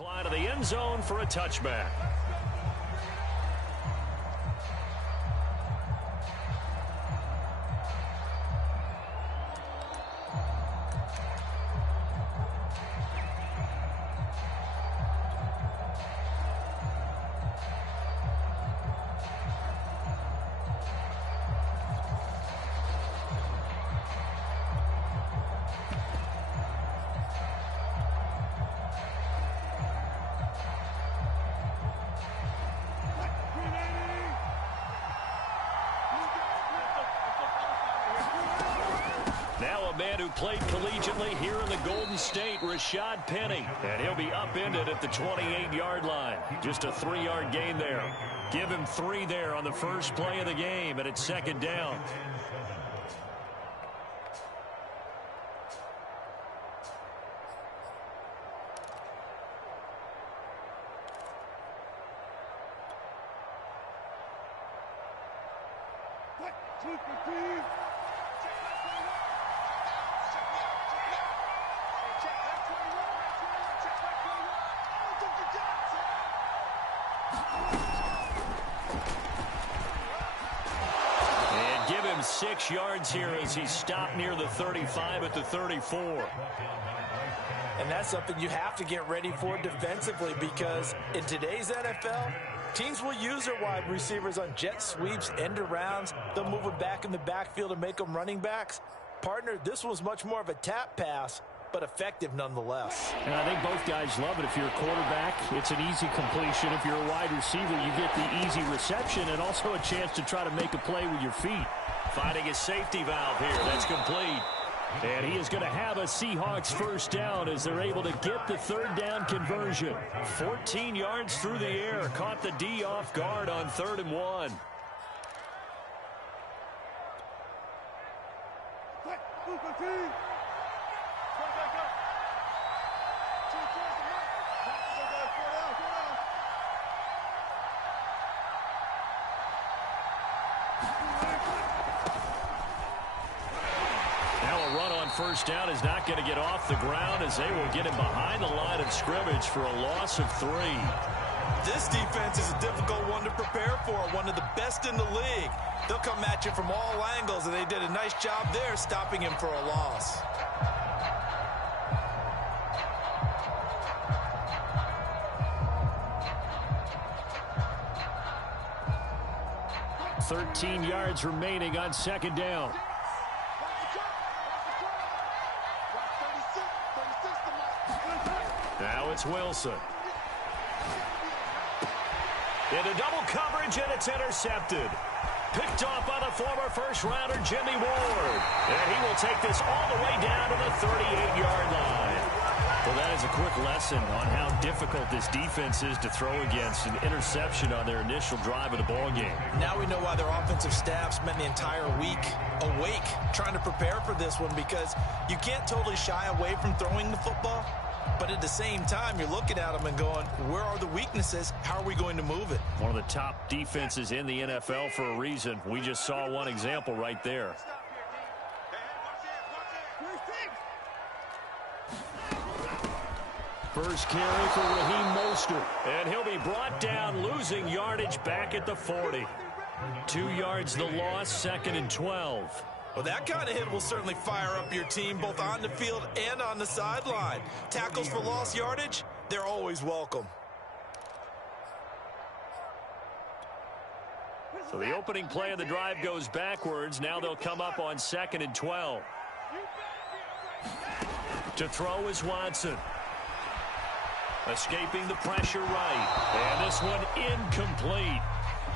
Line of the end zone for a touchback. Who played collegiately here in the Golden State, Rashad Penny. And he'll be upended at the 28-yard line. Just a 3-yard gain there. Give him 3 there on the first play of the game, and it's second down. And give him 6 yards here as he stopped near the 35 at the 34. And that's something you have to get ready for defensively, because in today's NFL, teams will use their wide receivers on jet sweeps, end arounds. They'll move them back in the backfield and make them running backs. Partner, this was much more of a tap pass, but effective nonetheless. And I think both guys love it. If you're a quarterback, it's an easy completion. If you're a wide receiver, you get the easy reception and also a chance to try to make a play with your feet. Finding a safety valve here. That's complete. And he is going to have a Seahawks first down as they're able to get the third down conversion. 14 yards through the air. Caught the D off guard on 3rd and 1. First down is not going to get off the ground as they will get him behind the line of scrimmage for a loss of 3. This defense is a difficult one to prepare for, one of the best in the league. They'll come at you from all angles, and they did a nice job there stopping him for a loss. $13 yards remaining on second down. Now it's Wilson. Into double coverage, and it's intercepted. Picked off by the former first-rounder Jimmy Ward. And he will take this all the way down to the 38-yard line. Well, that is a quick lesson on how difficult this defense is to throw against. An interception on their initial drive of the ballgame. Now we know why their offensive staff spent the entire week awake trying to prepare for this one, because you can't totally shy away from throwing the football. But at the same time, you're looking at them and going, where are the weaknesses? How are we going to move it? One of the top defenses in the NFL for a reason. We just saw one example right there. First carry for Raheem Mostert. And he'll be brought down, losing yardage back at the 40. 2 yards the loss, 2nd and 12. Well, that kind of hit will certainly fire up your team, both on the field and on the sideline. Tackles for lost yardage, they're always welcome. So the opening play of the drive goes backwards. Now they'll come up on 2nd and 12. To throw is Watson. Escaping the pressure right. And this one incomplete.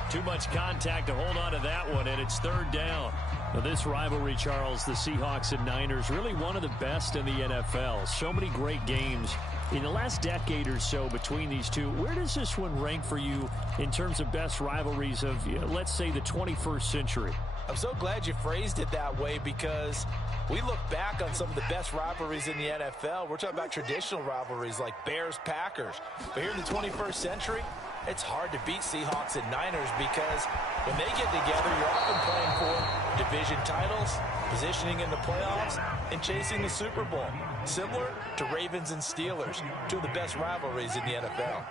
Too much contact to hold on to that one, and it's 3rd down. Well, this rivalry, Charles, the Seahawks and Niners, really one of the best in the NFL. So many great games in the last decade or so between these two. Where does this one rank for you in terms of best rivalries of, let's say, the 21st century? I'm so glad you phrased it that way, because we look back on some of the best rivalries in the NFL. We're talking about traditional rivalries like Bears-Packers. But here in the 21st century, it's hard to beat Seahawks and Niners because when they get together, you're often playing for division titles, positioning in the playoffs, and chasing the Super Bowl. Similar to Ravens and Steelers, two of the best rivalries in the NFL.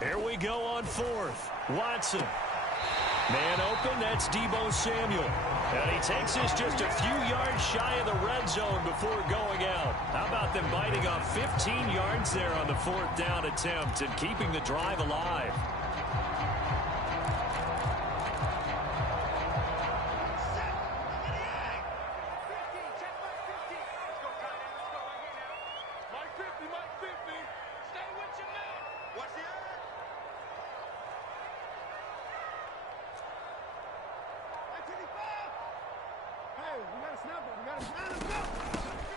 Here we go on fourth. Watson. Man open, that's Deebo Samuel. And he takes this just a few yards shy of the red zone before going out. How about them biting off 15 yards there on the fourth down attempt and keeping the drive alive?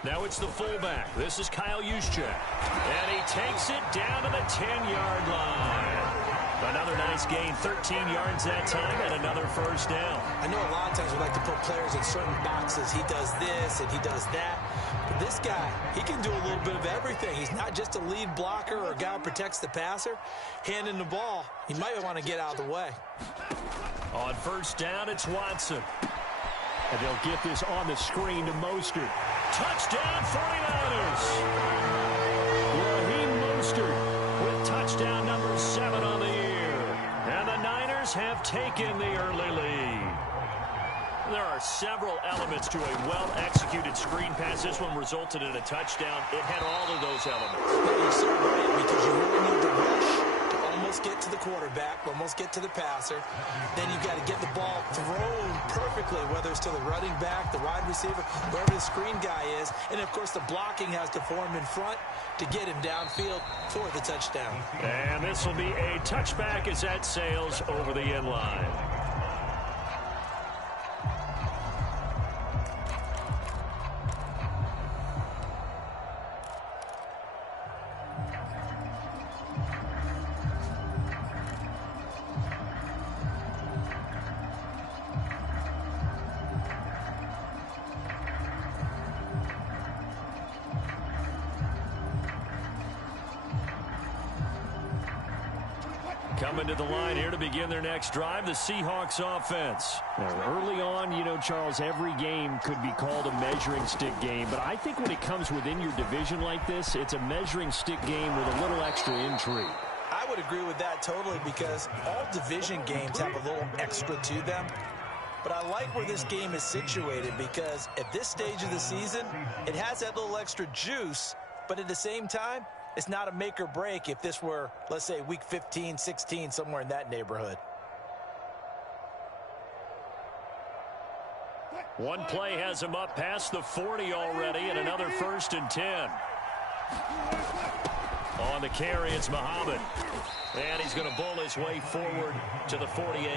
Now it's the fullback. This is Kyle Juszczyk. And he takes it down to the 10-yard line. Another nice gain, 13 yards that time, and another first down. I know a lot of times we like to put players in certain boxes. He does this and he does that. But this guy, he can do a little bit of everything. He's not just a lead blocker or a guy who protects the passer. Handing the ball, he might want to get out of the way. On first down, it's Watson. And they'll get this on the screen to Mostert. Touchdown, 49ers! Raheem Mostert with touchdown number 7 on the year. And the Niners have taken the early lead. There are several elements to a well-executed screen pass. This one resulted in a touchdown. It had all of those elements. You're so right, because you really need the rush to almost get to the quarterback, almost get to the passer. Then you've got to get the ball thrown perfectly, whether it's to the running back, the wide receiver, wherever the screen guy is. And, of course, the blocking has to form in front to get him downfield for the touchdown. And this will be a touchback as that sails over the end line. Coming to the line here to begin their next drive, the Seahawks offense. Now, early on, you know, Charles, every game could be called a measuring stick game, but I think when it comes within your division like this, it's a measuring stick game with a little extra intrigue. I would agree with that totally, because all division games have a little extra to them. But I like where this game is situated, because at this stage of the season, it has that little extra juice, but at the same time, it's not a make or break if this were, let's say, week 15, 16, somewhere in that neighborhood. One play has him up past the 40 already, and another 1st and 10. On the carry, it's Muhammad. And he's going to bowl his way forward to the 48.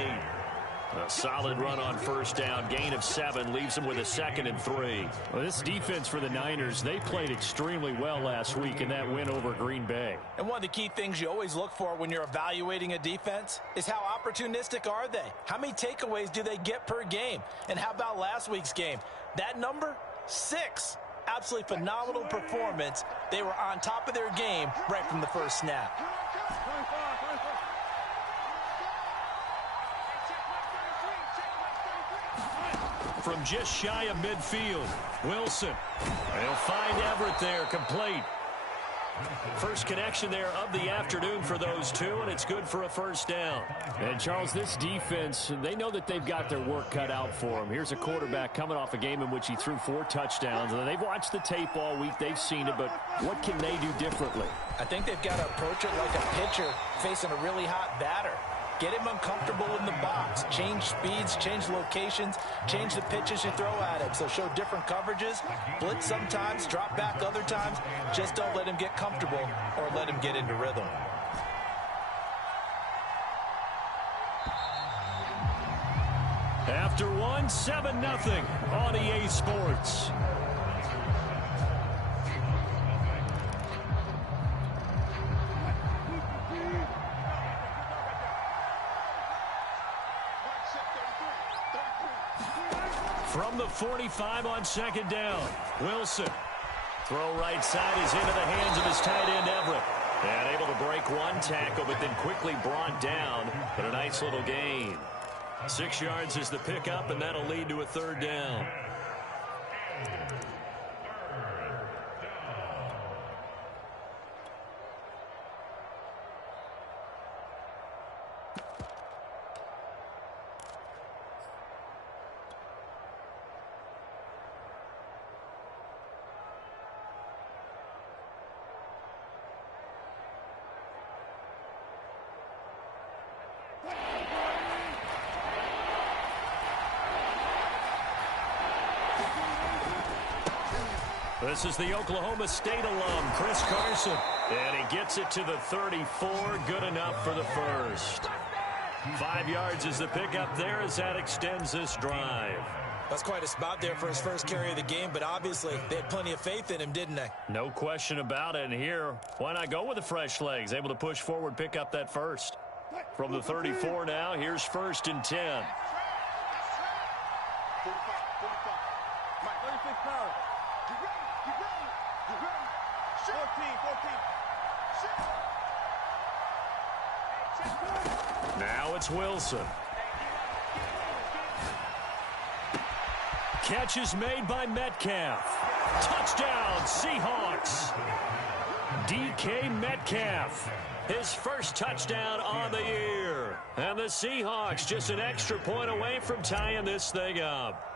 A solid run on first down. Gain of 7 leaves him with a 2nd and 3. Well, this defense for the Niners, they played extremely well last week in that win over Green Bay. And one of the key things you always look for when you're evaluating a defense is how opportunistic are they? How many takeaways do they get per game? And how about last week's game? That number, 6. Absolutely phenomenal performance. They were on top of their game right from the first snap. From just shy of midfield, Wilson. They'll find Everett there, complete. First connection there of the afternoon for those two, and it's good for a first down. And, Charles, this defense, they know that they've got their work cut out for them. Here's a quarterback coming off a game in which he threw 4 touchdowns. And they've watched the tape all week. They've seen it, but what can they do differently? I think they've got to approach it like a pitcher facing a really hot batter. Get him uncomfortable in the box. Change speeds, change locations, change the pitches you throw at him. So show different coverages, blitz sometimes, drop back other times. Just don't let him get comfortable or let him get into rhythm. After one, 7-0 on EA Sports. From the 45 on second down, Wilson. Throw right side is into the hands of his tight end, Everett. And able to break one tackle, but then quickly brought down. But a nice little gain. 6 yards is the pickup, and that'll lead to a third down. This is the Oklahoma State alum, Chris Carson. And he gets it to the 34. Good enough for the first. 5 yards is the pickup there as that extends this drive. That's quite a spot there for his first carry of the game, but obviously they had plenty of faith in him, didn't they? No question about it. And here, why not go with the fresh legs? Able to push forward, pick up that first. From the 34 now, here's 1st and 10. 14. Now it's Wilson. Catch is made by Metcalf. Touchdown, Seahawks. DK Metcalf. His first touchdown on the year. And the Seahawks just an extra point away from tying this thing up.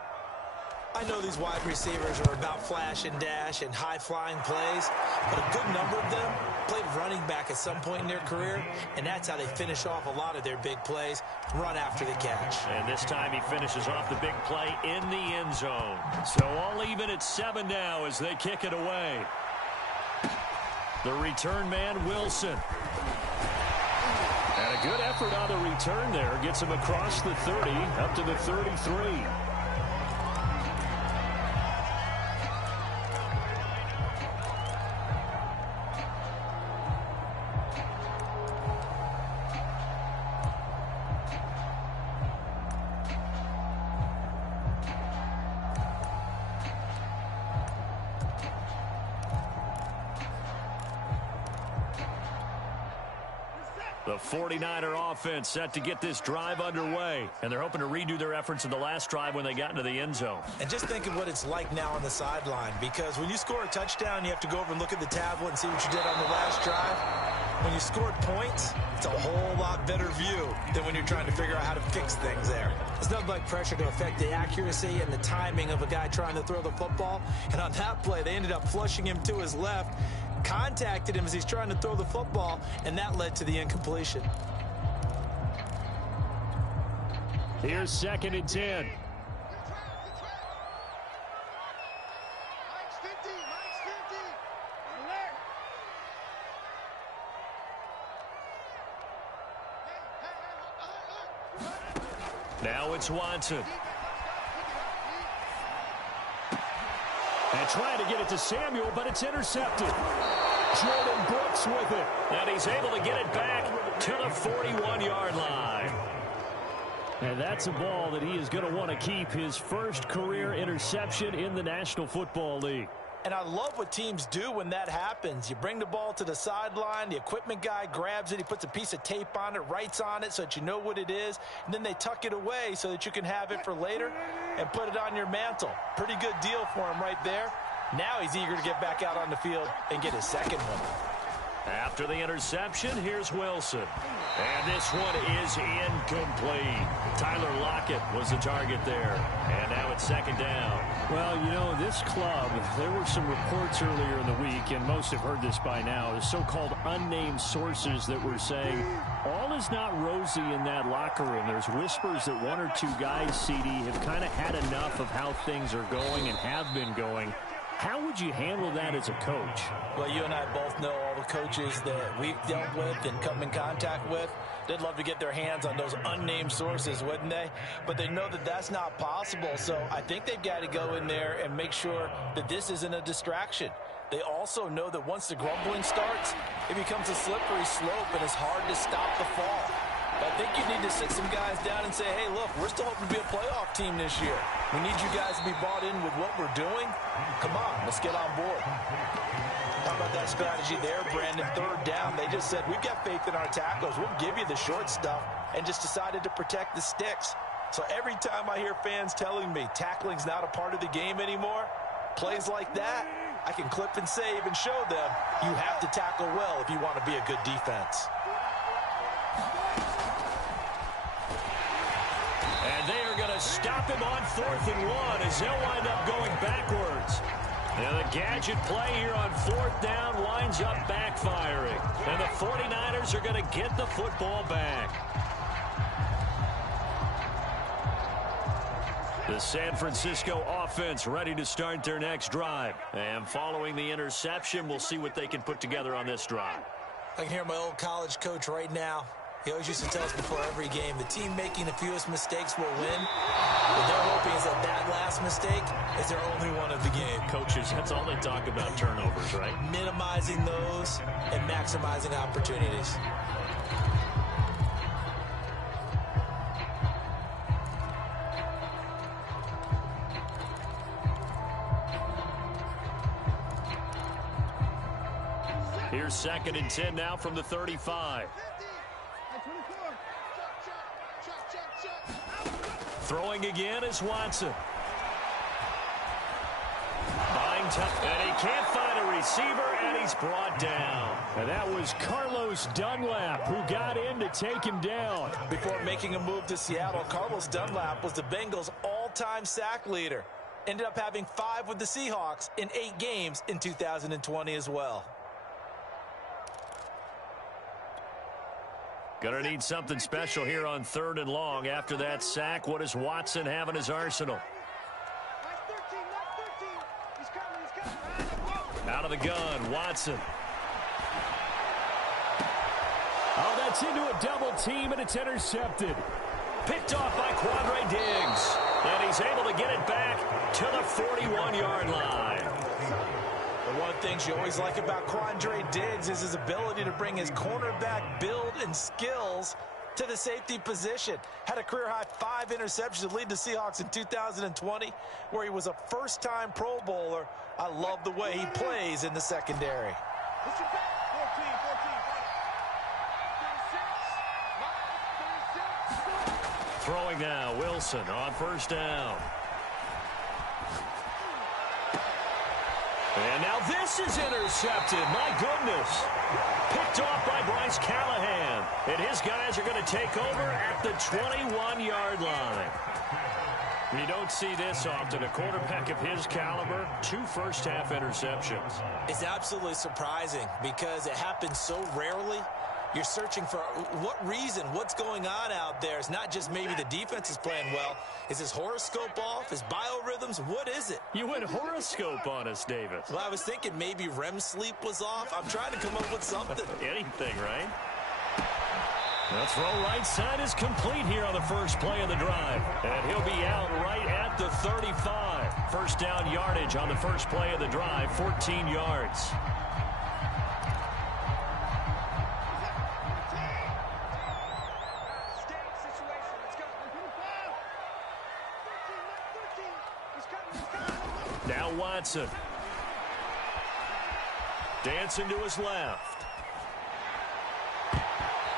I know these wide receivers are about flash and dash and high-flying plays, but a good number of them played running back at some point in their career, and that's how they finish off a lot of their big plays, run after the catch. And this time he finishes off the big play in the end zone. So all even at 7 now as they kick it away. The return man, Wilson. And a good effort on the return there. Gets him across the 30, up to the 33. The 49er offense set to get this drive underway. And they're hoping to redo their efforts in the last drive when they got into the end zone. And just think of what it's like now on the sideline. Because when you score a touchdown, you have to go over and look at the tablet and see what you did on the last drive. When you scored points, it's a whole lot better view than when you're trying to figure out how to fix things there. There's nothing like pressure to affect the accuracy and the timing of a guy trying to throw the football. And on that play, they ended up flushing him to his left. Contacted him as he's trying to throw the football, and that led to the incompletion. Here's 2nd and 10. Now it's Watson. And trying to get it to Samuel, but it's intercepted. Jordan Brooks with it. And he's able to get it back to the 41-yard line. And that's a ball that he is going to want to keep, his first career interception in the National Football League. And I love what teams do when that happens. You bring the ball to the sideline, the equipment guy grabs it, he puts a piece of tape on it, writes on it so that you know what it is, and then they tuck it away so that you can have it for later and put it on your mantle. Pretty good deal for him right there. Now he's eager to get back out on the field and get his second one. After the interception, here's Wilson. And this one is incomplete. Tyler Lockett was the target there. And now it's 2nd down. Well, you know, this club, there were some reports earlier in the week, and most have heard this by now, the so-called unnamed sources that were saying all is not rosy in that locker room. There's whispers that 1 or 2 guys, CD, have kind of had enough of how things are going and have been going. How would you handle that as a coach? Well, you and I both know all the coaches that we've dealt with and come in contact with. They'd love to get their hands on those unnamed sources, wouldn't they? But they know that that's not possible. So I think they've got to go in there and make sure that this isn't a distraction. They also know that once the grumbling starts, it becomes a slippery slope and it's hard to stop the fall. I think you need to sit some guys down and say, hey, look, we're still hoping to be a playoff team this year. We need you guys to be bought in with what we're doing. Come on, let's get on board. How about that strategy there, Brandon? Third down, they just said, we've got faith in our tackles. We'll give you the short stuff, and just decided to protect the sticks. So every time I hear fans telling me tackling's not a part of the game anymore, plays like that, I can clip and save and show them you have to tackle well if you want to be a good defense. And they are going to stop him on 4th and 1 as they'll wind up going backwards. And the gadget play here on 4th down winds up backfiring. And the 49ers are going to get the football back. The San Francisco offense ready to start their next drive. And following the interception, we'll see what they can put together on this drive. I can hear my old college coach right now. He always used to tell us before every game, the team making the fewest mistakes will win. What they're hoping is that last mistake is their only one of the game. Coaches, that's all they talk about, turnovers, right? Minimizing those and maximizing opportunities. Here's 2nd and 10 now from the 35. Throwing again is Watson. Buying tough, and he can't find a receiver, and he's brought down. And that was Carlos Dunlap who got in to take him down. Before making a move to Seattle, Carlos Dunlap was the Bengals' all-time sack leader. Ended up having 5 with the Seahawks in 8 games in 2020 as well. Gonna need something special here on 3rd and long. After that sack, what does Watson have in his arsenal? Out of the gun, Watson. Oh, that's into a double team, and it's intercepted. Picked off by Quandre Diggs. And he's able to get it back to the 41-yard line. One of the things you always like about Quandre Diggs is his ability to bring his cornerback build and skills to the safety position. Had a career-high 5 interceptions to lead the Seahawks in 2020, where he was a first-time Pro Bowler. I love the way he plays in the secondary. Throwing now, Wilson on 1st down. And now this is intercepted. My goodness. Picked off by Bryce Callahan. And his guys are going to take over at the 21-yard line. You don't see this often. A quarterback of his caliber, 2 first-half interceptions. It's absolutely surprising because it happens so rarely. You're searching for what reason, what's going on out there. It's not just maybe the defense is playing well. Is his horoscope off? His biorhythms? What is it? You went horoscope on us, David. Well, I was thinking maybe REM sleep was off. I'm trying to come up with something. Anything, right? The throw right side is complete here on the first play of the drive. And he'll be out right at the 35. First down yardage on the first play of the drive, 14 yards. Now Watson. Dancing to his left.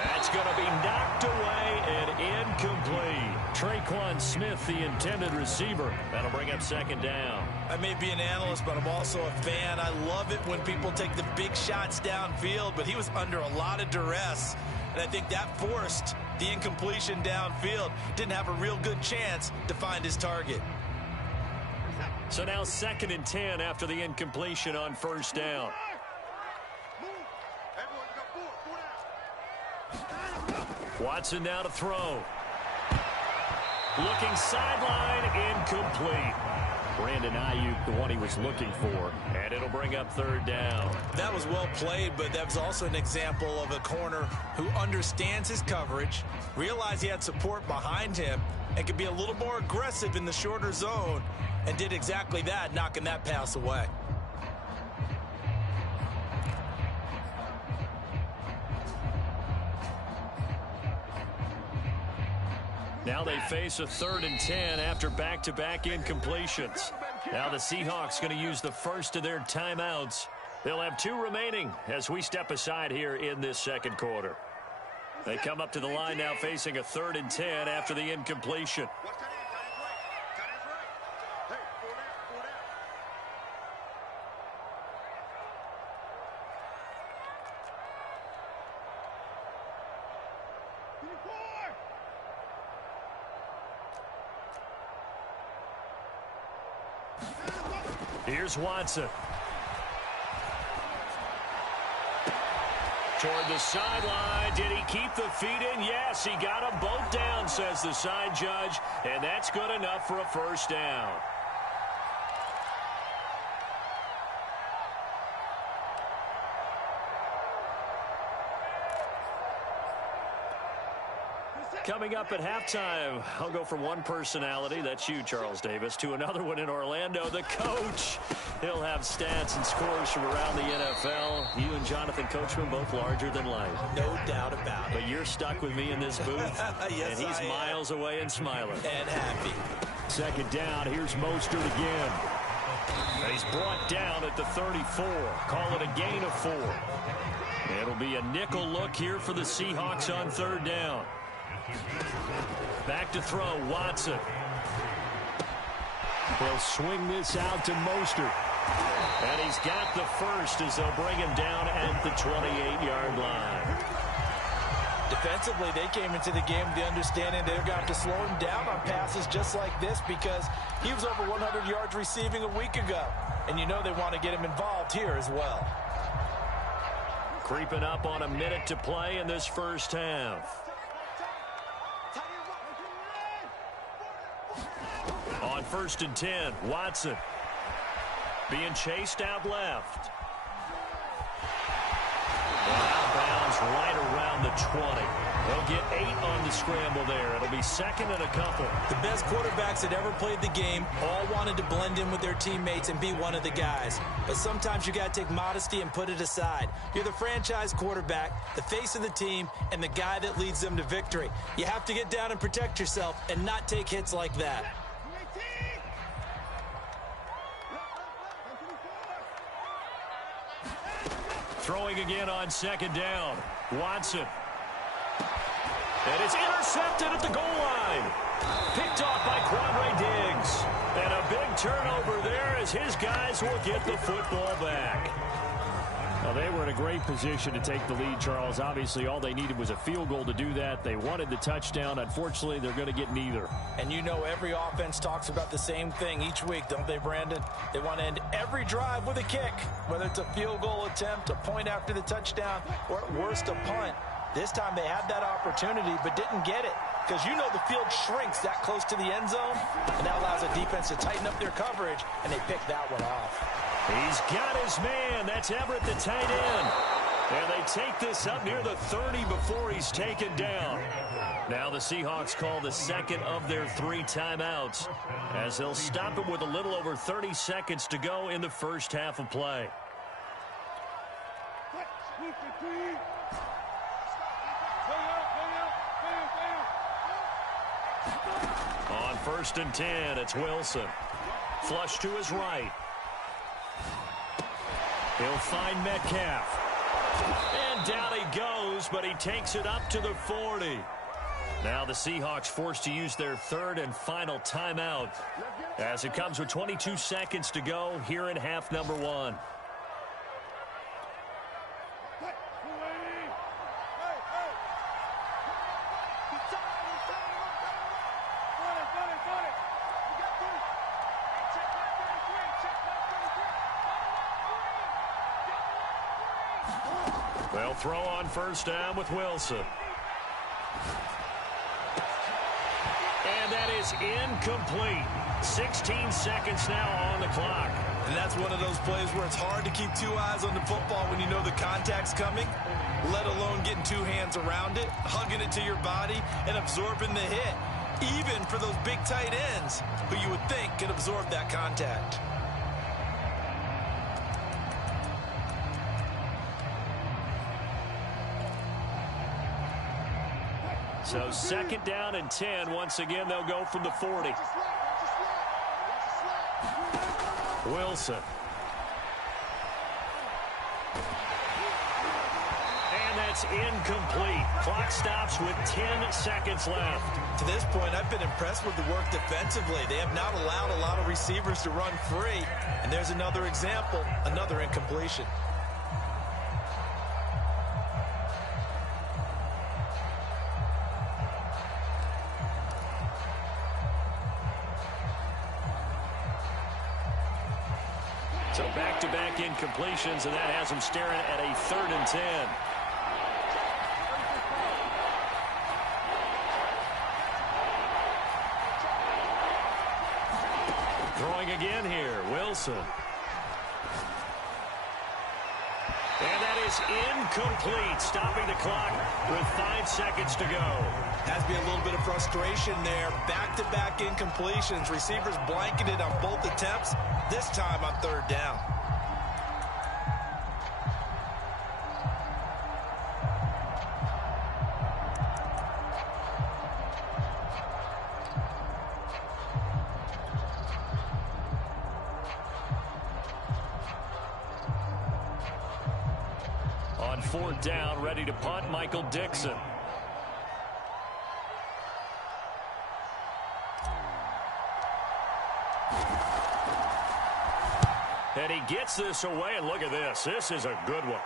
That's going to be knocked away and incomplete. Traquan Smith, the intended receiver. That'll bring up 2nd down. I may be an analyst, but I'm also a fan. I love it when people take the big shots downfield, but he was under a lot of duress. And I think that forced the incompletion downfield. Didn't have a real good chance to find his target. So now 2nd and 10 after the incompletion on 1st down. Watson now to throw. Looking sideline, incomplete. Brandon Ayuk, the one he was looking for, and it'll bring up 3rd down. That was well played, but that was also an example of a corner who understands his coverage, realized he had support behind him, and could be a little more aggressive in the shorter zone, and did exactly that, knocking that pass away. Now they face a 3rd and 10 after back-to-back incompletions. Now the Seahawks going to use the first of their timeouts. They'll have 2 remaining as we step aside here in this second quarter. They come up to the line now facing a 3rd and 10 after the incompletion. Here's Watson. Toward the sideline. Did he keep the feet in? Yes, he got them both down, says the side judge. And that's good enough for a first down. Coming up at halftime, I'll go from one personality, that's you, Charles Davis, to another one in Orlando, the coach. He'll have stats and scores from around the NFL. You and Jonathan Coachman both larger than life. No doubt about it. But you're stuck with me in this booth, yes, and he's miles away and smiling. And happy. Second down, here's Mostert again. And he's brought down at the 34. Call it a gain of 4. It'll be a nickel look here for the Seahawks on 3rd down. Back to throw, Watson. They'll swing this out to Mostert. And he's got the first as they'll bring him down at the 28-yard line. Defensively, they came into the game with the understanding they're going to have to slow him down on passes just like this because he was over 100 yards receiving a week ago. And you know they want to get him involved here as well. Creeping up on a minute to play in this first half. On 1st and 10, Watson being chased out left. Out of bounds right around the 20. They'll get 8 on the scramble there. It'll be 2nd and a couple. The best quarterbacks that ever played the game all wanted to blend in with their teammates and be one of the guys. But sometimes you got to take modesty and put it aside. You're the franchise quarterback, the face of the team, and the guy that leads them to victory. You have to get down and protect yourself and not take hits like that. Throwing again on 2nd down. Watson. And it's intercepted at the goal line. Picked off by Quandre Diggs. And a big turnover there as his guys will get the football back. Well, they were in a great position to take the lead, Charles. Obviously, all they needed was a field goal to do that. They wanted the touchdown. Unfortunately, they're going to get neither. And you know every offense talks about the same thing each week, don't they, Brandon? They want to end every drive with a kick, whether it's a field goal attempt, a point after the touchdown, or at worst, a punt. This time they had that opportunity but didn't get it because you know the field shrinks that close to the end zone, and that allows the defense to tighten up their coverage, and they pick that one off. He's got his man. That's Everett, the tight end. And they take this up near the 30 before he's taken down. Now the Seahawks call the 2nd of their 3 timeouts as they'll stop it with a little over 30 seconds to go in the first half of play. On 1st and 10, it's Wilson. Flush to his right. He'll find Metcalf. And down he goes, but he takes it up to the 40. Now the Seahawks forced to use their 3rd and final timeout as it comes with 22 seconds to go here in half number 1. They'll throw on 1st down with Wilson. And that is incomplete. 16 seconds now on the clock. And that's one of those plays where it's hard to keep 2 eyes on the football when you know the contact's coming, let alone getting 2 hands around it, hugging it to your body, and absorbing the hit, even for those big tight ends who you would think could absorb that contact. So 2nd down and 10. Once again, they'll go from the 40. Wilson. And that's incomplete. Clock stops with 10 seconds left. To this point, I've been impressed with the work defensively. They have not allowed a lot of receivers to run free. And there's another example, another incompletion. So back-to-back incompletions, and that has them staring at a 3rd and 10. Throwing again here, Wilson. And that is incomplete, stopping the clock with 5 seconds to go. Has to be a little bit of frustration there. Back-to-back incompletions. Receivers blanketed on both attempts, this time on 3rd down. On 4th down, ready to punt, Michael Dixon. And he gets this away, and look at this. This is a good one.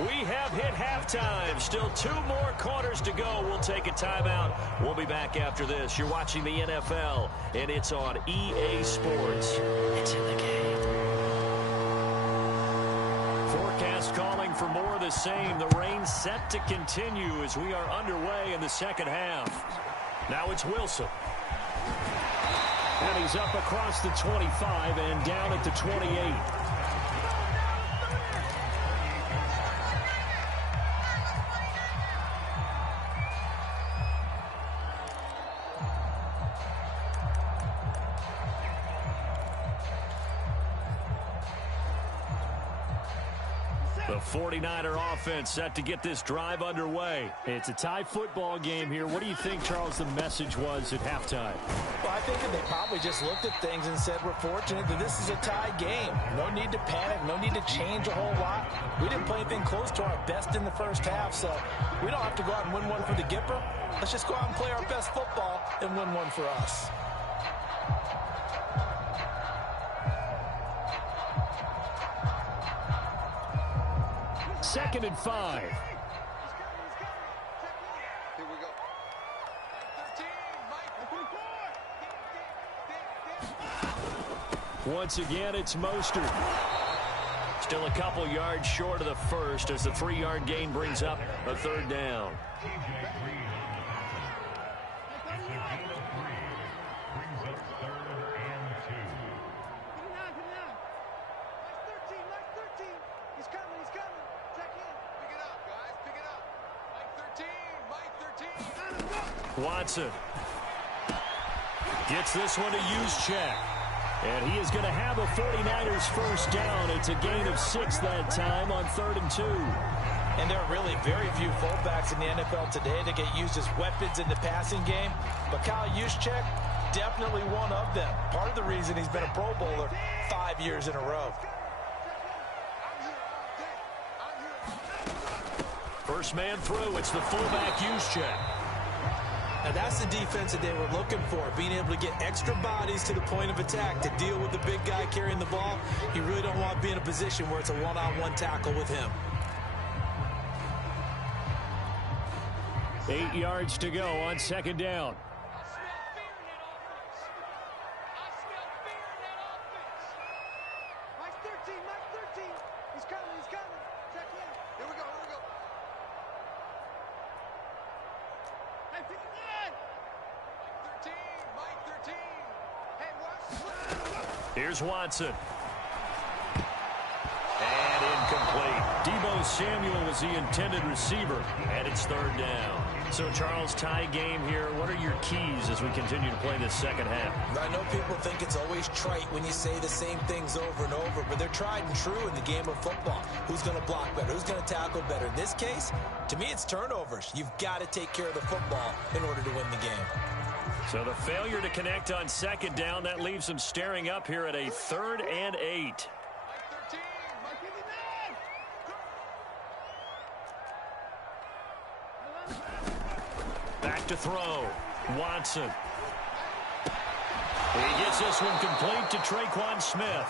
We have hit halftime. Still 2 more quarters to go. We'll take a timeout. We'll be back after this. You're watching the NFL, and it's on EA Sports. It's in the game. Forecast calling for more of the same. The rain set to continue as we are underway in the 2nd half. Now it's Wilson. And he's up across the 25 and down at the 28. The 49er offense set to get this drive underway. It's a tie football game here. What do you think, Charles, the message was at halftime? Well, I think that they probably just looked at things and said, we're fortunate that this is a tie game. No need to panic. No need to change a whole lot. We didn't play anything close to our best in the first half, so we don't have to go out and win one for the Gipper. Let's just go out and play our best football and win one for us. Second and 5. Here we go. 13, Mike. Once again, it's Mostert. Still a couple yards short of the first as the 3-yard gain brings up a 3rd down. Watson gets this one to Juszczyk. And he is going to have a 49ers first down. It's a gain of 6 that time on 3rd and 2. And there are really very few fullbacks in the NFL today that get used as weapons in the passing game. But Kyle Juszczyk, definitely one of them. Part of the reason he's been a Pro Bowler 5 years in a row. First man through, it's the fullback Juszczyk. Now that's the defense that they were looking for, being able to get extra bodies to the point of attack to deal with the big guy carrying the ball. You really don't want to be in a position where it's a one-on-one tackle with him. 8 yards to go on 2nd down. Here's Watson. And incomplete. Debo Deebo Samuel was the intended receiver, and it's third down. So, Charles, tie game here. What are your keys as we continue to play this second half? I know people think it's always trite when you say the same things over and over, but they're tried and true in the game of football. Who's going to block better? Who's going to tackle better? In this case, to me, it's turnovers. You've got to take care of the football in order to win the game. So the failure to connect on second down, that leaves them staring up here at a 3rd and 8. Back to throw. Watson. He gets this one complete to Traquan Smith.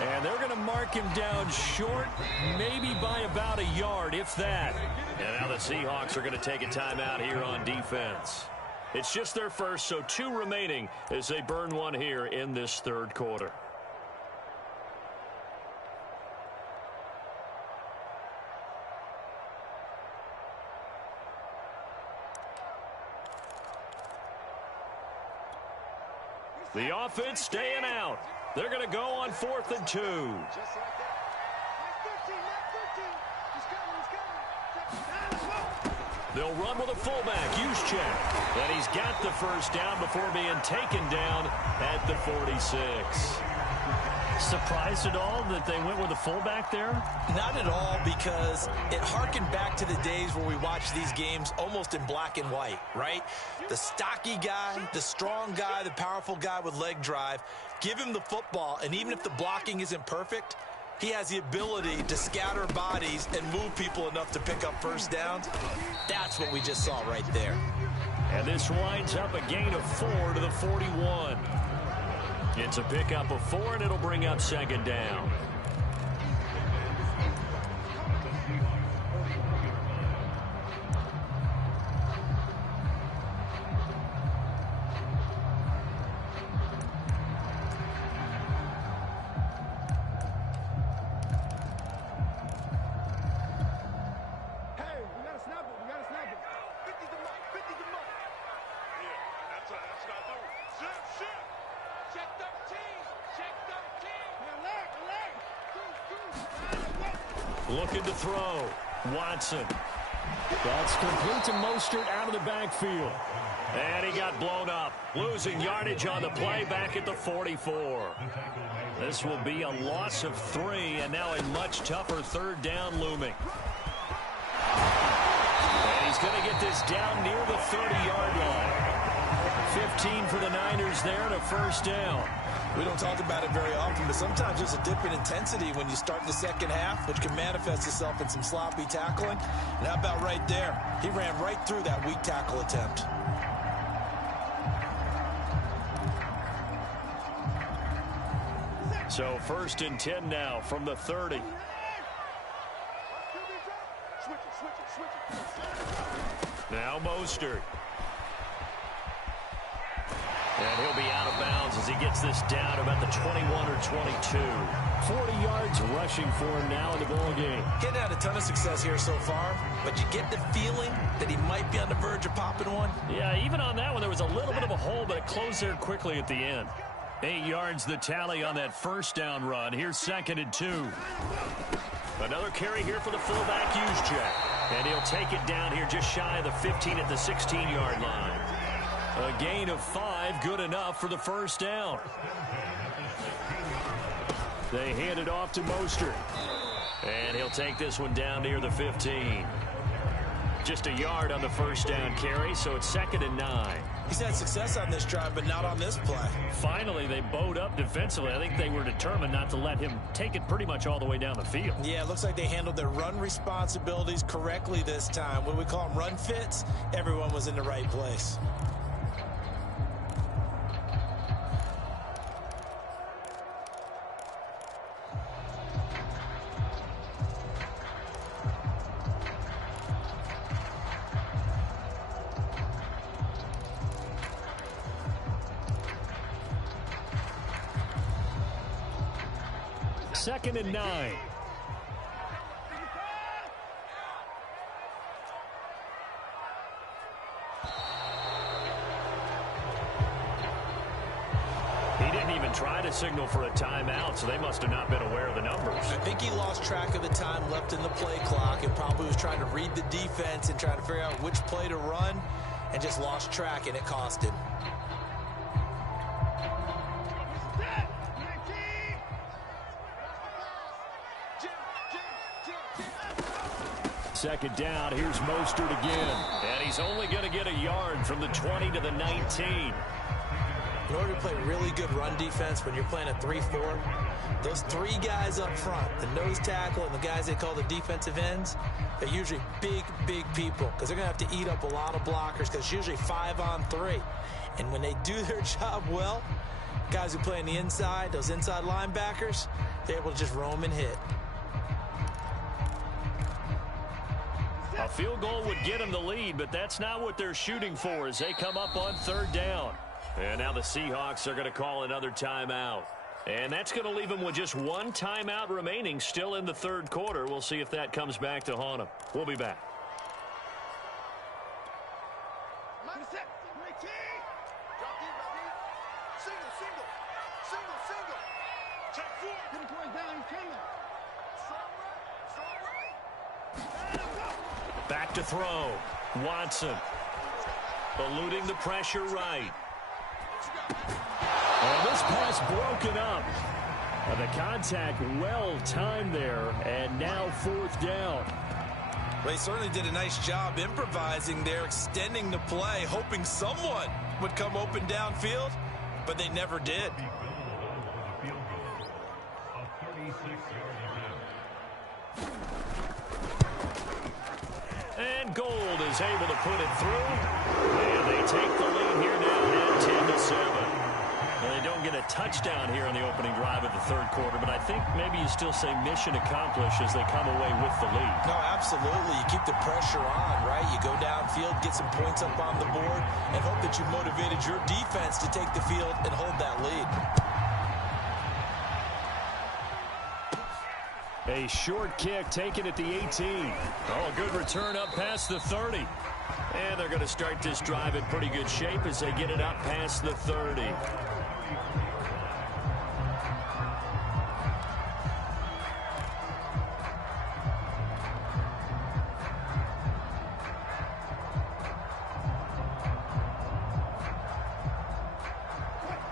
And they're going to mark him down short, maybe by about a yard, if that. And now the Seahawks are going to take a timeout here on defense. It's just their first, so 2 remaining as they burn one here in this third quarter. The offense staying out. They're going to go on 4th and 2. They'll run with a fullback, Juszczyk. And he's got the first down before being taken down at the 46. Surprised at all that they went with a fullback there? Not at all, because it harkened back to the days where we watched these games almost in black and white, right? The stocky guy, the strong guy, the powerful guy with leg drive. Give him the football, and even if the blocking isn't perfect, he has the ability to scatter bodies and move people enough to pick up first downs. That's what we just saw right there. And this winds up a gain of 4 to the 41. It's a pickup of 4, and it'll bring up second down. Looking to throw. Watson. That's complete to Mostert out of the backfield. And he got blown up. Losing yardage on the play back at the 44. This will be a loss of 3, and now a much tougher third down looming. And he's going to get this down near the 30-yard line. 15 for the Niners there and a first down. We don't talk about it very often, but sometimes there's a dip in intensity when you start the second half, which can manifest itself in some sloppy tackling. And how about right there? He ran right through that weak tackle attempt. So 1st and 10 now from the 30. Now Mostert. And he'll be out of bounds as he gets this down about the 21 or 22. 40 yards rushing for him now in the ball game. Getting had a ton of success here so far, but you get the feeling that he might be on the verge of popping one. Yeah, even on that one, there was a little bit of a hole, but it closed there quickly at the end. 8 yards the tally on that first down run. Here's 2nd and 2. Another carry here for the fullback, Juszczyk. And he'll take it down here just shy of the 15 at the 16-yard line. A gain of 5, good enough for the first down. They hand it off to Mostert. And he'll take this one down near the 15. Just a yard on the first down carry, so it's 2nd and 9. He's had success on this drive, but not on this play. Finally, they bowed up defensively. I think they were determined not to let him take it pretty much all the way down the field. Yeah, it looks like they handled their run responsibilities correctly this time. What we call them run fits, everyone was in the right place. Second and 9. He didn't even even try to signal for a timeout, so they must have not been aware of the numbers. I think he lost track of the time left in the play clock and probably was trying to read the defense and trying to figure out which play to run and just lost track, and it cost him. Second down, here's Mostert again. And he's only going to get a yard from the 20 to the 19. In order to play really good run defense when you're playing a 3-4, those three guys up front, the nose tackle and the guys they call the defensive ends, they're usually big, big people because they're going to have to eat up a lot of blockers because it's usually 5-on-3. And when they do their job well, guys who play on the inside, those inside linebackers, they're able to just roam and hit. A field goal would get them the lead, but that's not what they're shooting for as they come up on third down. And now the Seahawks are going to call another timeout. And that's going to leave them with just one timeout remaining still in the third quarter. We'll see if that comes back to haunt them. We'll be back. Back to throw. Watson eluding the pressure right. And this pass broken up. The contact well timed there, and now fourth down. Well, he certainly did a nice job improvising there, extending the play, hoping someone would come open downfield, but they never did. And Gold is able to put it through. And they take the lead here now at 10-7. Well, they don't get a touchdown here in the opening drive of the third quarter, but I think maybe you still say mission accomplished as they come away with the lead. No, absolutely. You keep the pressure on, right? You go downfield, get some points up on the board, and hope that you motivated your defense to take the field and hold that lead. A short kick taken at the 18. Oh, good return up past the 30. And they're going to start this drive in pretty good shape as they get it up past the 30.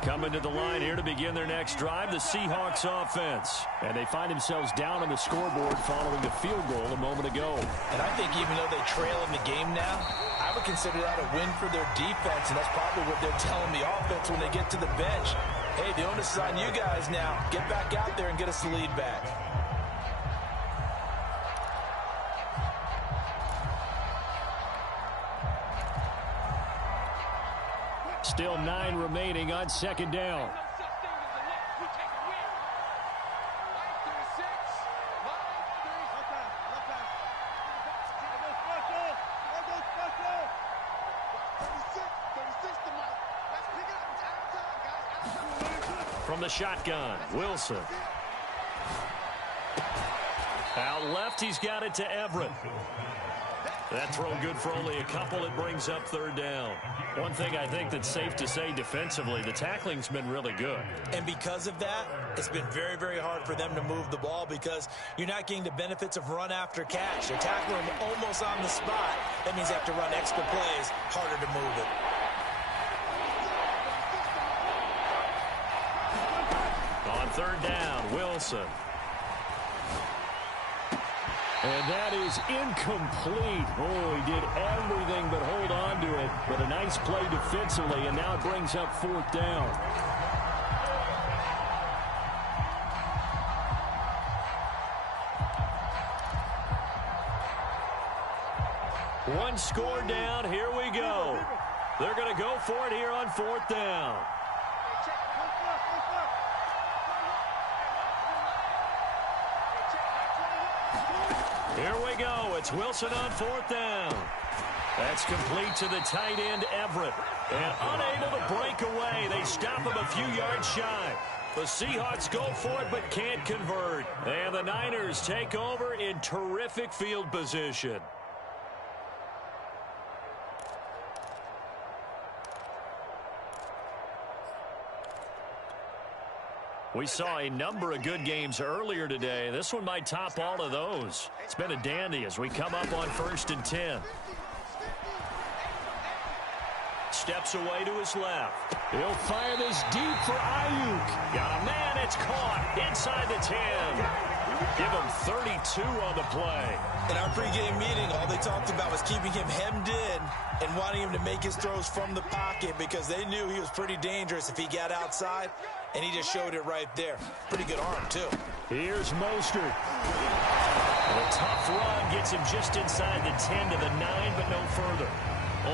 Coming to the line here to begin their next drive, the Seahawks offense. And they find themselves down on the scoreboard following a field goal a moment ago. And I think even though they trail in the game now, I would consider that a win for their defense, and that's probably what they're telling the offense when they get to the bench. Hey, the onus is on you guys now. Get back out there and get us the lead back. Still 9 remaining on second down. From the shotgun, Wilson. Out left, he's got it to Everett. That throw good for only a couple. It brings up third down. One thing I think that's safe to say defensively, the tackling's been really good. And because of that, it's been very, very hard for them to move the ball because you're not getting the benefits of run after catch. They're tackling almost on the spot. That means they have to run extra plays, harder to move it. On third down, Wilson. And that is incomplete. Oh, he did everything but hold on to it. But a nice play defensively, and now it brings up fourth down. One score down. Here we go. They're going to go for it here on fourth down. Here we go. It's Wilson on fourth down. That's complete to the tight end, Everett. And unable to break away. They stop him a few yards shy. The Seahawks go for it but can't convert. And the Niners take over in terrific field position. We saw a number of good games earlier today. This one might top all of those. It's been a dandy as we come up on 1st and 10. Steps away to his left. He'll fire this deep for Ayuk. Got a man, it's caught inside the 10. Give him 32 on the play. In our pregame meeting, all they talked about was keeping him hemmed in and wanting him to make his throws from the pocket because they knew he was pretty dangerous if he got outside, and he just showed it right there. Pretty good arm, too. Here's Mostert. The tough run gets him just inside the 10 to the 9, but no further.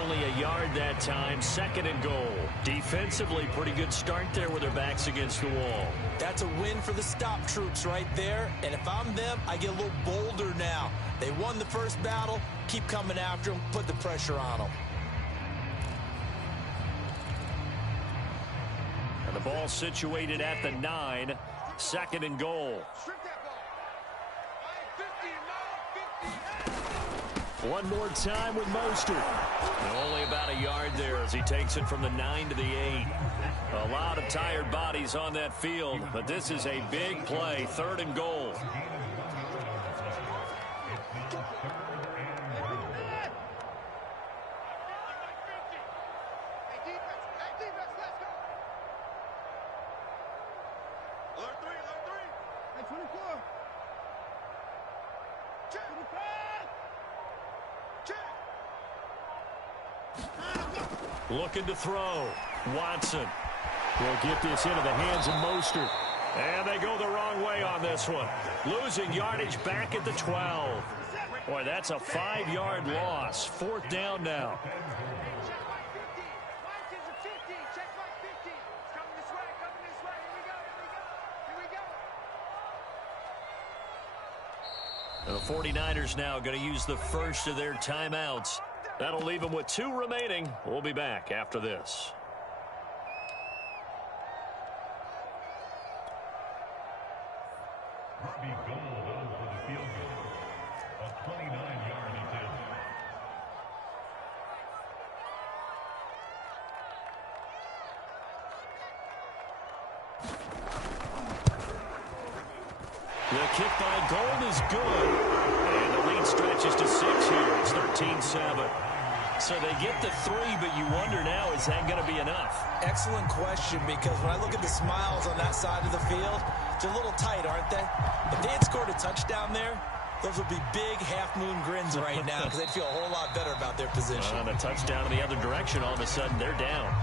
Only a yard that time, 2nd and goal. Defensively, pretty good start there with their backs against the wall. That's a win for the stop troops right there. And if I'm them, I get a little bolder now. They won the first battle. Keep coming after them. Put the pressure on them. And the ball situated at the 9, 2nd and goal. One more time with Mostert. And only about a yard there as he takes it from the 9 to the 8. A lot of tired bodies on that field, but this is a big play, 3rd and goal. Looking to throw. Watson will get this into the hands of Mostert. And they go the wrong way on this one. Losing yardage back at the 12. Boy, that's a 5-yard loss. 4th down now. The 49ers now going to use the first of their timeouts. That'll leave them with 2 remaining. We'll be back after this. The kick by Gold is good. And the lead stretches to 6 here. It's 13-7. So they get the 3, but you wonder now, is that going to be enough? Excellent question, because when I look at the smiles on that side of the field, they're a little tight, aren't they? If they had scored a touchdown there, those would be big half-moon grins right now because they'd feel a whole lot better about their position. On a touchdown in the other direction, all of a sudden they're down.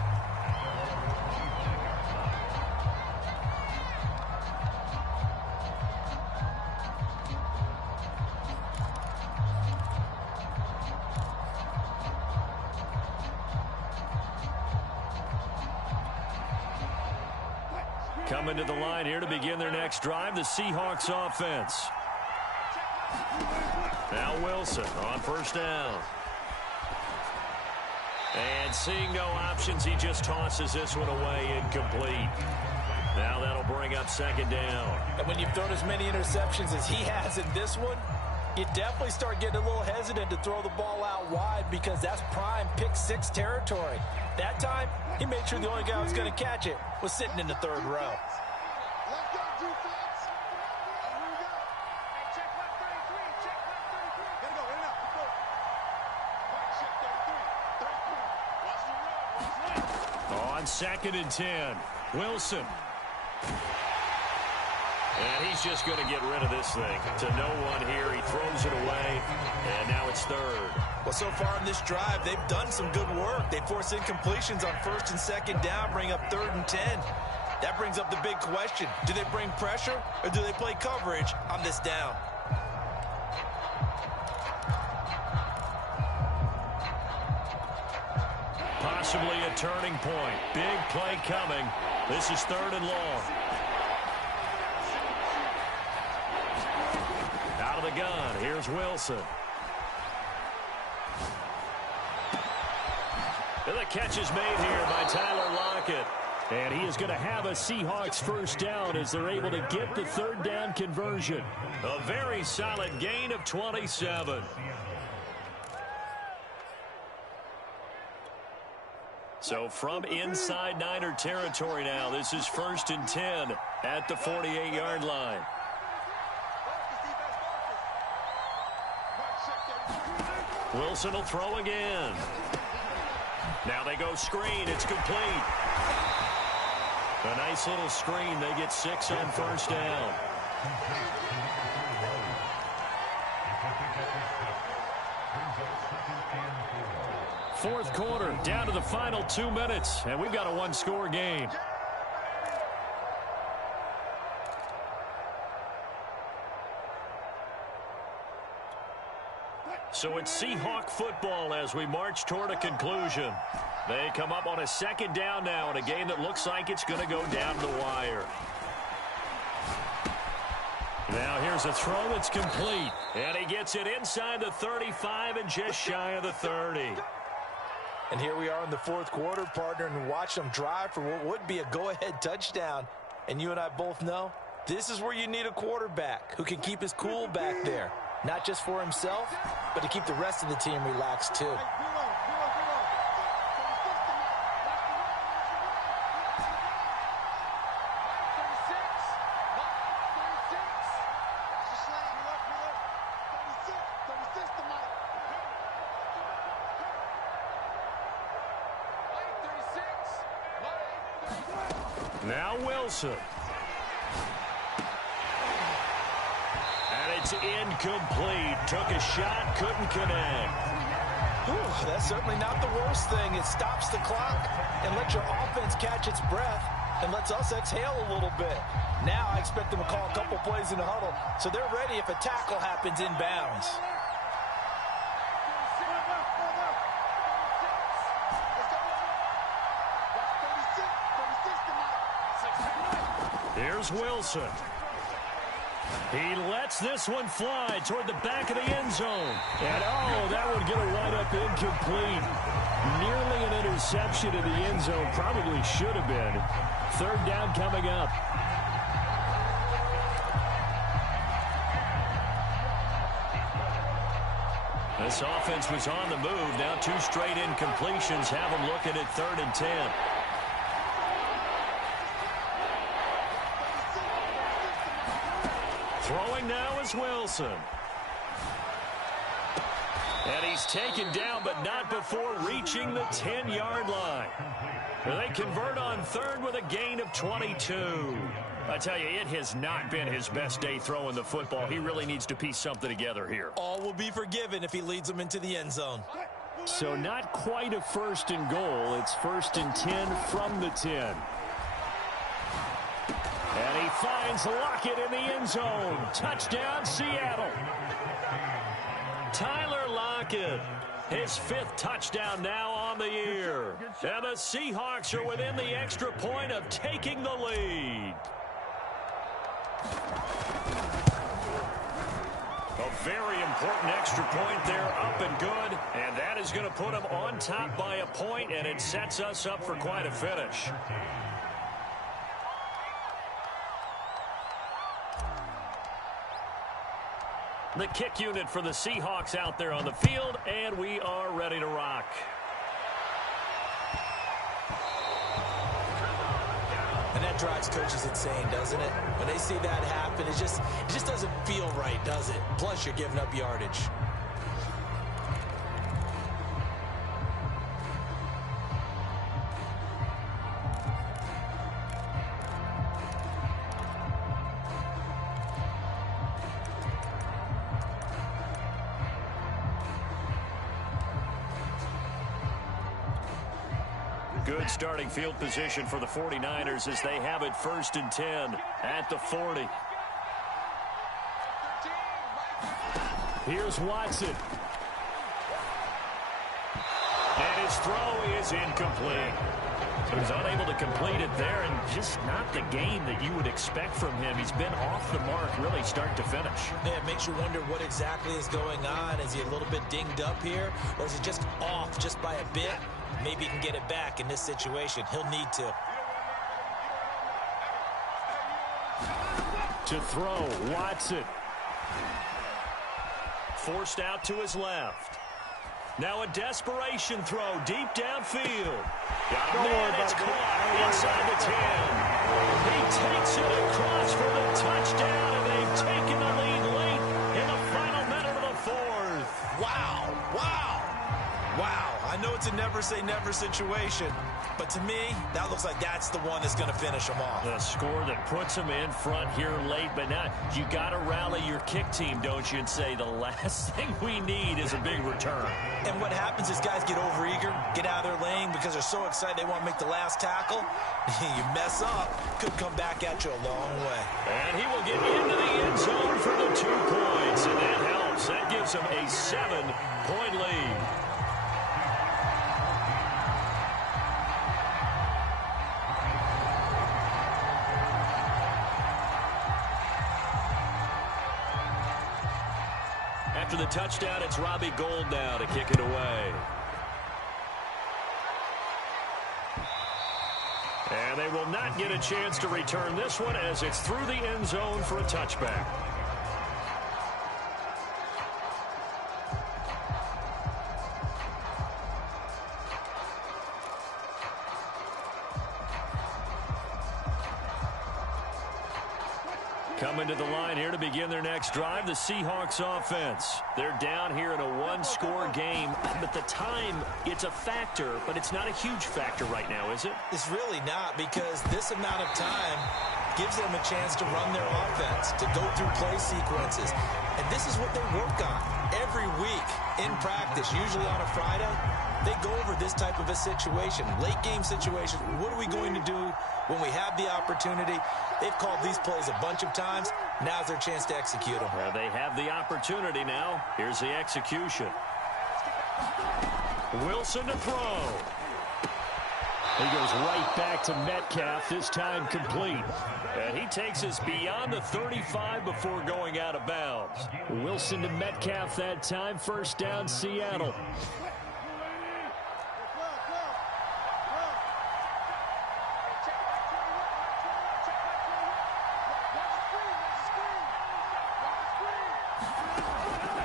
Coming to the line here to begin their next drive, the Seahawks offense. Now Wilson on 1st down. And seeing no options, he just tosses this one away, incomplete. Now that'll bring up 2nd down. And when you've thrown as many interceptions as he has in this one, you definitely start getting a little hesitant to throw the ball out wide because that's prime pick 6 territory. That time, he made sure the only guy who was going to catch it was sitting in the 3rd row. On 2nd and 10, Wilson. And he's just going to get rid of this thing to no one here. He throws it away, and now it's 3rd. Well, so far in this drive, they've done some good work. They force incompletions on 1st and 2nd down, bring up 3rd and 10. That brings up the big question. Do they bring pressure, or do they play coverage on this down? Possibly a turning point. Big play coming. This is 3rd and long. Out of the gun, here's Wilson. And the catch is made here by Tyler Lockett. And he is going to have a Seahawks 1st down as they're able to get the 3rd down conversion. A very solid gain of 27. So from inside Niner territory now, this is 1st and 10 at the 48-yard line. Wilson will throw again. Now they go screen. It's complete. A nice little screen. They get 6 on 1st down. Fourth quarter, down to the final 2 minutes, and we've got a one-score game. So it's Seahawk football as we march toward a conclusion. They come up on a 2nd down now in a game that looks like it's going to go down the wire. Now here's a throw that's complete. And he gets it inside the 35 and just shy of the 30. And here we are in the fourth quarter, partner, and watch them drive for what would be a go-ahead touchdown. And you and I both know this is where you need a quarterback who can keep his cool back there. Not just for himself, but to keep the rest of the team relaxed too. Now Wilson. And it's incomplete. Took a shot, couldn't connect. Whew, that's certainly not the worst thing. It stops the clock and lets your offense catch its breath and lets us exhale a little bit. Now I expect them to call a couple plays in the huddle, so they're ready if a tackle happens inbounds. Here's Wilson. He lets this one fly toward the back of the end zone. And, oh, that would get a wide-up incomplete. Nearly an interception in the end zone. Probably should have been. 3rd down coming up. This offense was on the move. Now 2 straight incompletions have them looking at 3rd and 10. Throwing now is Wilson. And he's taken down, but not before reaching the 10-yard line. They convert on 3rd with a gain of 22. I tell you, it has not been his best day throwing the football. He really needs to piece something together here. All will be forgiven if he leads them into the end zone. So not quite a 1st and goal. It's 1st and 10 from the 10. And he finds Lockett in the end zone. Touchdown, Seattle. Tyler Lockett, his 5th touchdown now on the year. And the Seahawks are within the extra point of taking the lead. A very important extra point there, up and good. And that is going to put them on top by a point, and it sets us up for quite a finish. The kick unit for the Seahawks out there on the field, and we are ready to rock. And that drives coaches insane, doesn't it? When they see that happen, it just doesn't feel right, does it? Plus, you're giving up yardage. Good starting field position for the 49ers as they have it 1st and 10 at the 40. Here's Watson. And his throw is incomplete. So he's unable to complete it there, and just not the game that you would expect from him. He's been off the mark really start to finish. Yeah, it makes you wonder what exactly is going on. Is he a little bit dinged up here, or is he just off just by a bit? Maybe he can get it back in this situation. He'll need to. To throw, Watson. Forced out to his left. Now a desperation throw deep downfield. Got a man, it's caught inside the 10. He takes it across for the touchdown, and they've taken the lead late in the final minute of the fourth. Wow, wow, wow. I know it's a never-say-never situation, but to me, that looks like that's the one that's going to finish them off. The score that puts them in front here late, but now you got to rally your kick team, don't you, and say the last thing we need is a big return. And what happens is guys get overeager, get out of their lane because they're so excited they want to make the last tackle. You mess up, could come back at you a long way. And he will get into the end zone for the 2 points, and that helps. That gives him a 7-point lead. After the touchdown, it's Robbie Gould now to kick it away. And they will not get a chance to return this one as it's through the end zone for a touchback. Coming to the line here to begin their next drive, the Seahawks offense. They're down here in a 1-score game, but the time, it's a factor, but it's not a huge factor right now, is it? It's really not, because this amount of time gives them a chance to run their offense, to go through play sequences. And this is what they work on every week in practice, usually on a Friday. They go over this type of a situation, late game situation. What are we going to do when we have the opportunity? They've called these plays a bunch of times. Now's their chance to execute them. Well, they have the opportunity now. Here's the execution. Wilson to throw. He goes right back to Metcalf, this time complete. And he takes us beyond the 35 before going out of bounds. Wilson to Metcalf that time. First down, Seattle.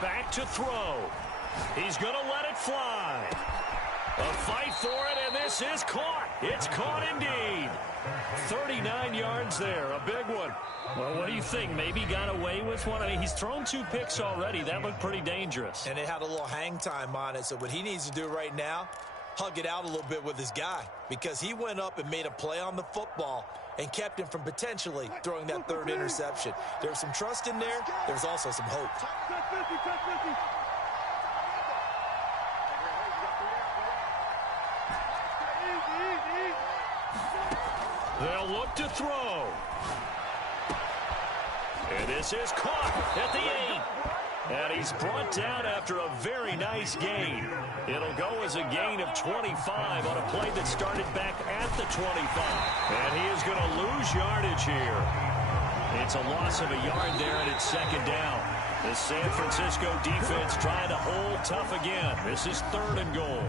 Back to throw. He's going to let it fly. A fight for it, and this is caught. It's caught indeed. 39 yards there, a big one. Well, what do you think? Maybe got away with one? I mean, he's thrown 2 picks already. That looked pretty dangerous. And it had a little hang time on it, so what he needs to do right now, hug it out a little bit with his guy, because he went up and made a play on the football and kept him from potentially throwing that 3rd interception. There's some trust in there. There's also some hope. They'll look to throw. And this is caught at the 8. And he's brought down after a very nice gain. It'll go as a gain of 25 on a play that started back at the 25. And he is going to lose yardage here. It's a loss of a yard there, and it's 2nd down. The San Francisco defense trying to hold tough again. This is 3rd and goal.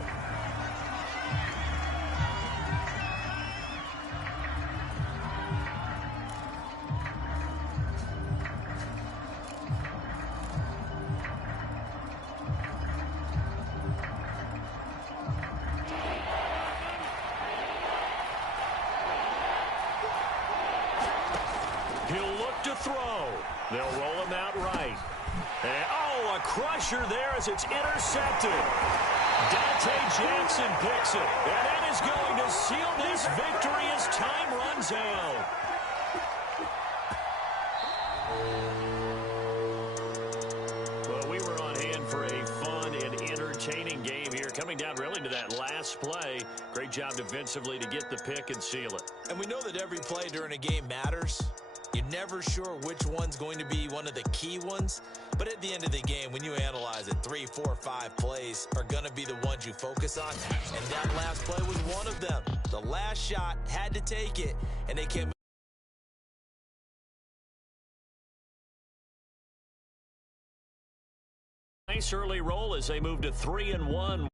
He'll look to throw. They'll roll him out right. And, oh, a crusher there as it's intercepted. Dante Jackson picks it. And that is going to seal this victory as time runs out. Well, we were on hand for a fun and entertaining game here. Coming down really to that last play. Great job defensively to get the pick and seal it. And we know that every play during a game matters. You're never sure which one's going to be one of the key ones. But at the end of the game, when you analyze it, 3, 4, 5 plays are going to be the ones you focus on. And that last play was one of them. The last shot had to take it, and they came. Nice early roll as they move to 3-1.